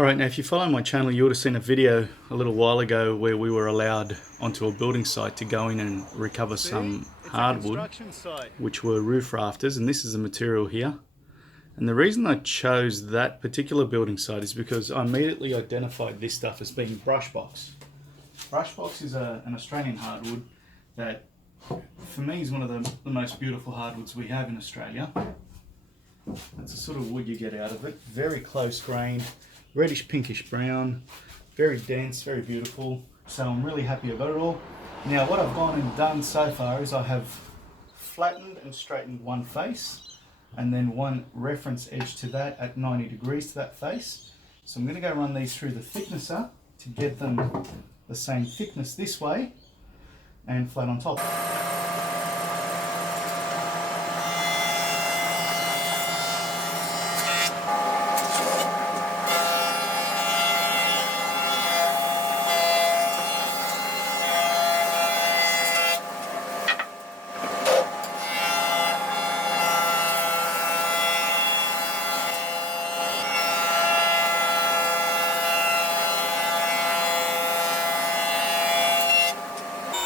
Alright, now if you follow my channel you would have seen a video a little while ago where we were allowed onto a building site to go in and recover some hardwood, which were roof rafters, and this is the material here. And the reason I chose that particular building site is because I immediately identified this stuff as being brush box. Brush box is an Australian hardwood that for me is one of the most beautiful hardwoods we have in Australia. That's the sort of wood you get out of it. Very close grained, reddish pinkish brown, very dense, very beautiful. So I'm really happy about it all. Now what I've gone and done so far is I have flattened and straightened one face and then one reference edge to that at 90 degrees to that face. So I'm going to go run these through the thicknesser to get them the same thickness this way and flat on top.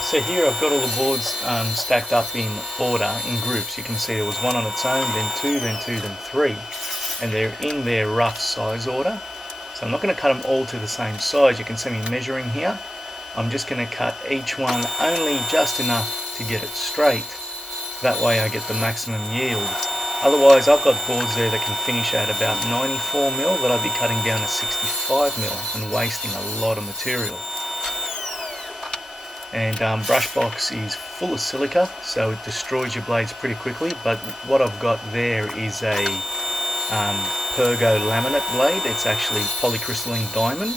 So here I've got all the boards stacked up in order, in groups. You can see there was one on its own, then two, then two, then three. And they're in their rough size order. So I'm not going to cut them all to the same size. You can see me measuring here. I'm just going to cut each one only just enough to get it straight. That way I get the maximum yield. Otherwise I've got boards there that can finish at about 94mm that I'd be cutting down to 65mm and wasting a lot of material. And brush box is full of silica, so it destroys your blades pretty quickly, but what I've got there is a Pergo laminate blade. It's actually polycrystalline diamond.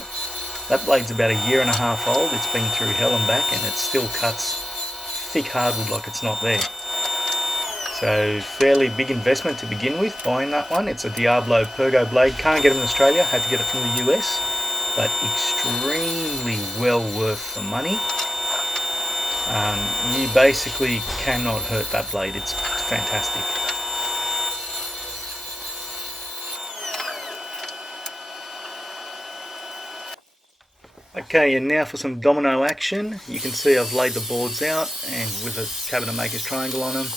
That blade's about 1.5 years old. It's been through hell and back and it still cuts thick hardwood like it's not there. So fairly big investment to begin with, buying that one. It's a Diablo Pergo blade. Can't get it in Australia, had to get it from the US, but extremely well worth the money. You basically cannot hurt that blade. It's fantastic. Okay, and now for some domino action. You can see I've laid the boards out and with a cabinet maker's triangle on them.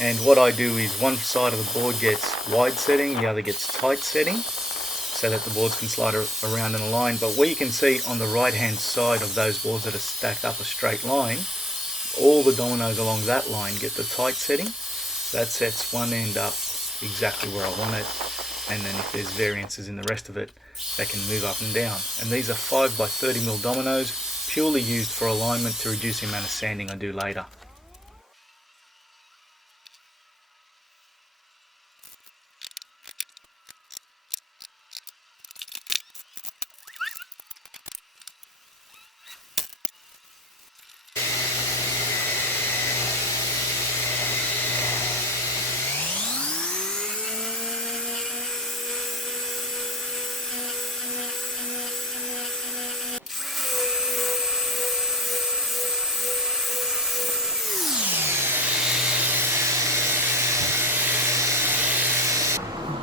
And what I do is one side of the board gets wide setting, the other gets tight setting, so that the boards can slide around in a line. But what you can see on the right hand side of those boards that are stacked up a straight line, all the dominoes along that line get the tight setting. That sets one end up exactly where I want it, and then if there's variances in the rest of it, they can move up and down. And these are 5x30mm dominoes, purely used for alignment to reduce the amount of sanding I do later.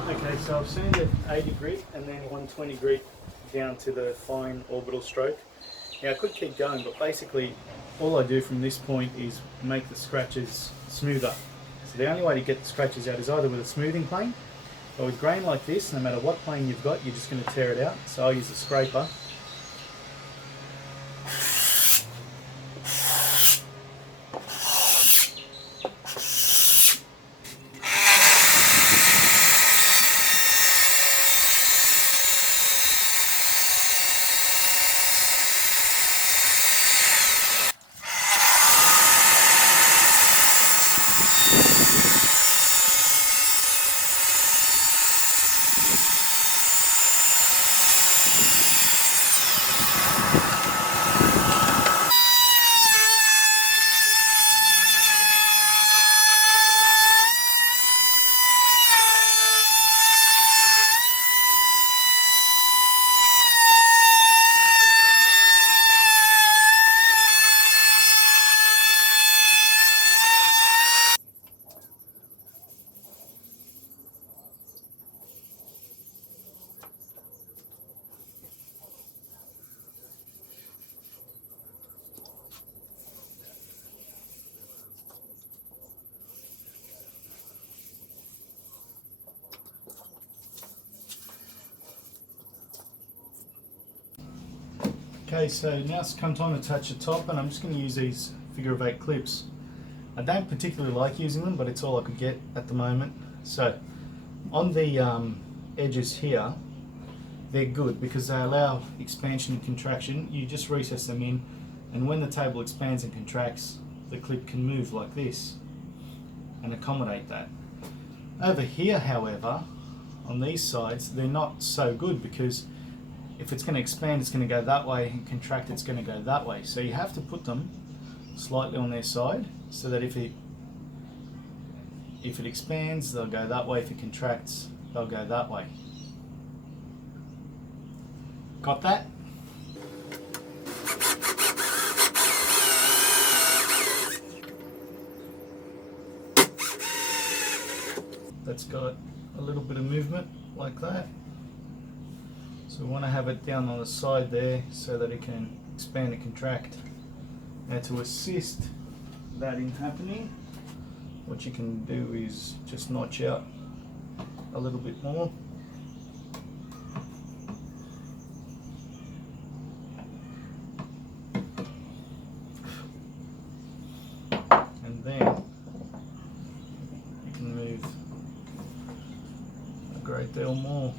Okay, so I've sanded 80 grit and then 120 grit down to the fine orbital stroke. Now I could keep going, but basically all I do from this point is make the scratches smoother. So the only way to get the scratches out is either with a smoothing plane, or with grain like this, no matter what plane you've got, you're just going to tear it out. So I'll use a scraper. Okay, so now it's come time to touch the top, and I'm just going to use these figure of 8 clips. I don't particularly like using them, but it's all I could get at the moment. So on the edges here, they're good because they allow expansion and contraction. You just recess them in, and when the table expands and contracts, the clip can move like this and accommodate that. Over here, however, on these sides, they're not so good because if it's going to expand, it's going to go that way, and contract, it's going to go that way. So you have to put them slightly on their side so that if it expands, they'll go that way. If it contracts, they'll go that way. Got that? That's got a little bit of movement like that. So we want to have it down on the side there so that it can expand and contract. Now to assist that in happening, what you can do is just notch out a little bit more. And then you can move a great deal more.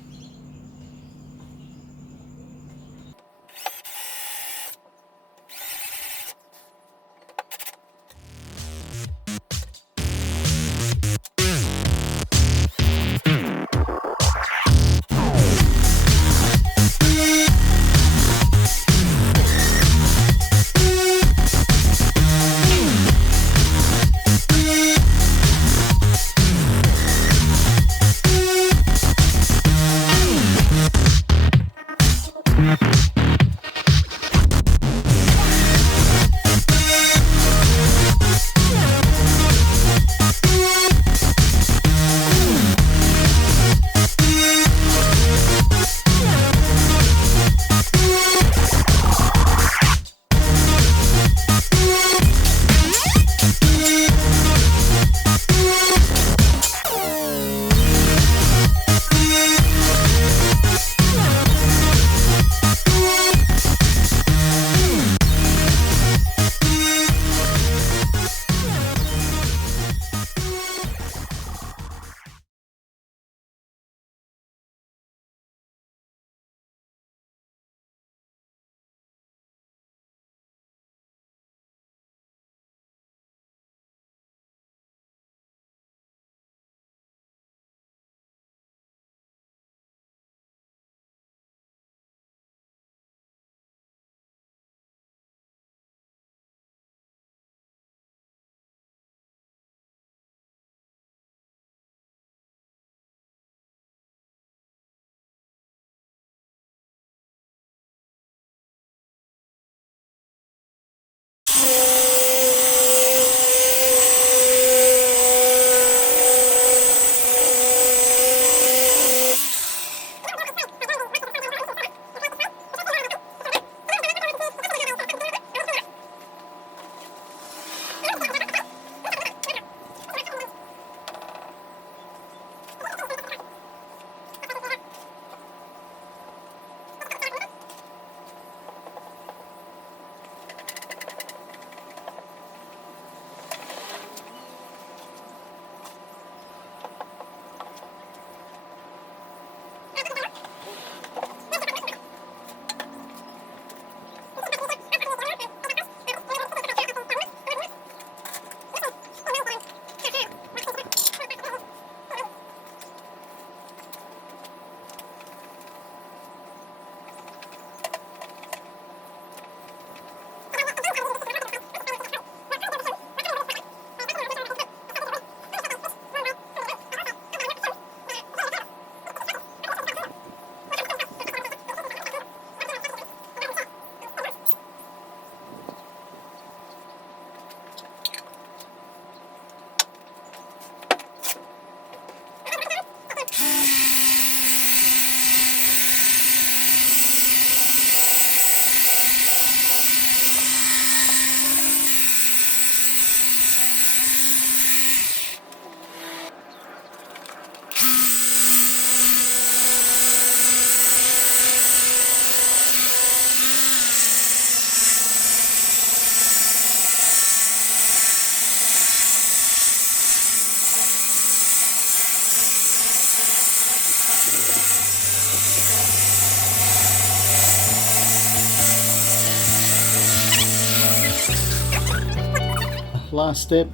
Last step,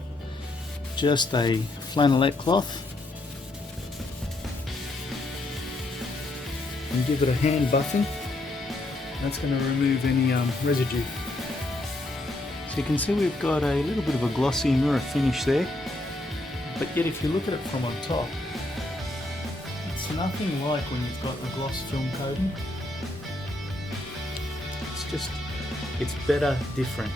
just a flannelette cloth, and give it a hand buffing. That's going to remove any residue. So you can see we've got a little bit of a glossy mirror finish there, but yet if you look at it from on top, it's nothing like when you've got the gloss film coating. It's better, different.